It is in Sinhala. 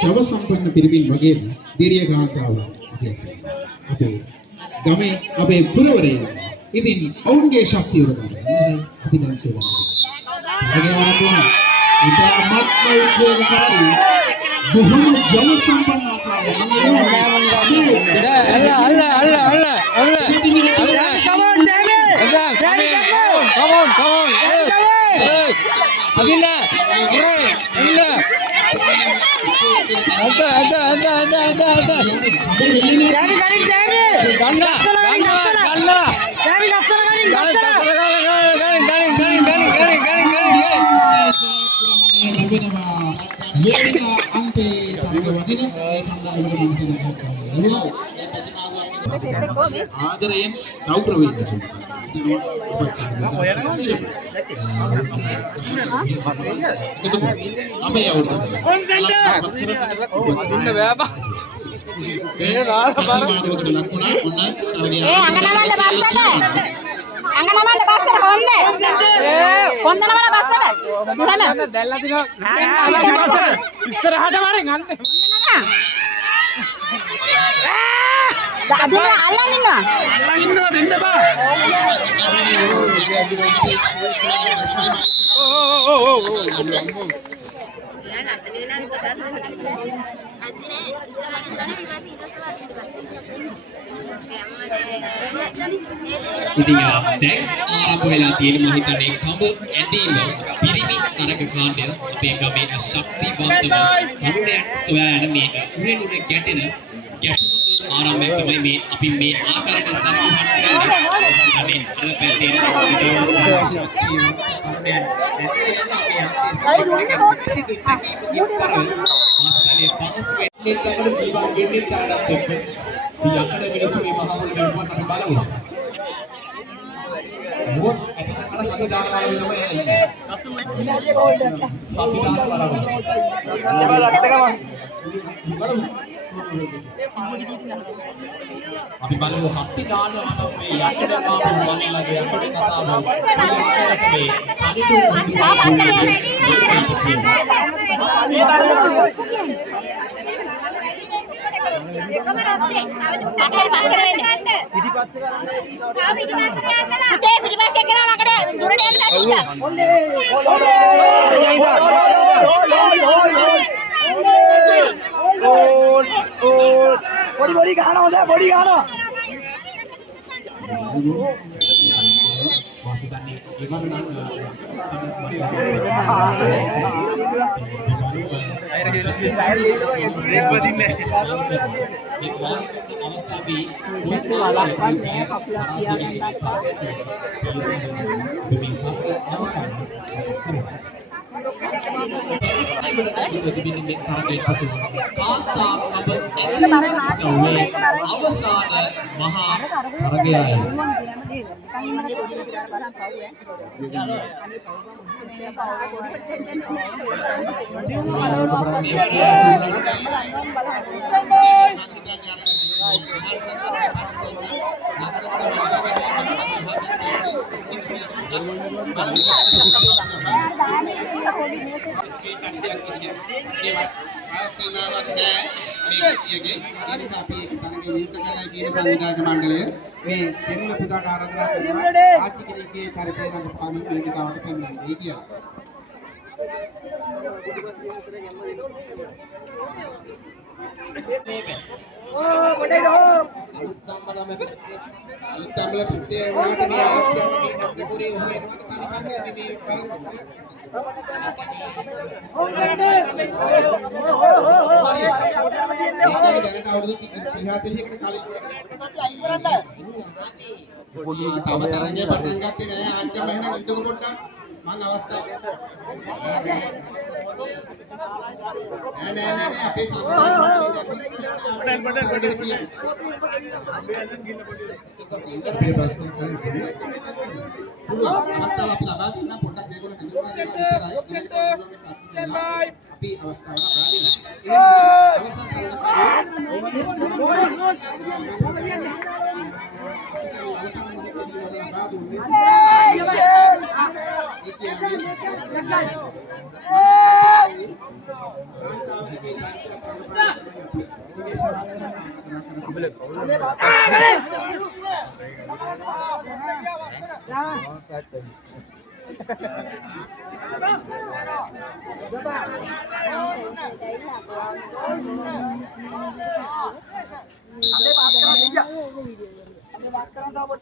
ජව සම්පන්න පිරිමින් වගේම දිරිය කාන්තාව අපේ ගමේ අපේ පුරවරයා. ඉතින් ඔවුන්ගේ ශක්තිය උරගන්න අපි දැන් සේවය කරනවා. ඉතාමත්ම උද්වේගකාරී බොහොම ජව සම්පන්න ආකාරයෙන් ආදරයෙන් කවුරුවෙන්ද ඉතින් දැන් ආරම්භ වෙලා තියෙන මම හිතන්නේ කඹ ඇදීම පිරිමි තරග කාණ්ඩය අපේ ගමේ ශක්තිවන්තම තරුණයන් සොයා යන මේ උරෙන් උර ගැටෙන ගැටුම් ආරම්භයක් තමයි මේ අපි මේ ආකාරයට සම්පූර්ණ කරන්නේ. අනේ අර පැත්තේ ශක්තිවන්ත තරුණයන් මාස්ටර්ලේ පාස් වෙන්නේ තමයි ජීවන් වෙන්නේ තරඩත් එක්ක. die යකඩ මිනිස්සු මේ මහ පොළොවේ වුණත් අපි බලමු. මොකද අපිට අර හද දානවා තමයි එන්නේ. විනාඩිය ගෝල්ඩ් එක. අපි දාන්න බලමු. අන්න බලත් එක බලමු. අපි බලමු හප්පි දානවා මේ යකඩ මාපු වගේ යකඩ කතාව. මේ ආකාරයට මේ අනිතු එකම රත්තේ තව පස්සට වෙන්න පිටිපස්සේ කරන්න තව පිටිපස්සට යන්න නා පුතේ පිටිපස්සේ කරා ළඟට දුරට යන්න බොඩි ගහනවා හොඳ බොඩි ගහනවා වාසිතන්නේ ඉවර නම් අවසාන මහා තරගයයි. සංවිධායක මණ්ඩලය මේ දෙන්න පුතාට ආරාධනා කරනවා ආච්චි කෙනෙක්ගේ චරිතය රඟපාමින් මේ දිකාවට පැමිණෙන්නේ කියලා. අලුත්ම්බල පිටේ වුණාට මේ ආච්චියම මේ හත්පුරේ උනේ තමයි තනිපන්නේ මේ දැනට අවුරුදු 30-40කට කලින් පොඩි තව තරංගේ පටන් ගත්තේ නෑ ආච්චිම එහෙනම් ඉන්නකො පොඩ්ඩක් මං අවස්ථාව නෑ අපේ සංස්කෘතිය අපේ ප්‍රශ්න කරන්නේ අපි ලබා දුන්න පොඩ්ඩක් මේගොල්ලෝ හඳුන්වා අපි අවස්ථාව ලබා දෙනවා අවසන් මොහොතේදී ලබා දුන්නේ ඒ කියන්නේ කාන්තාවගේ තත්ත්වයක් बात करा था वो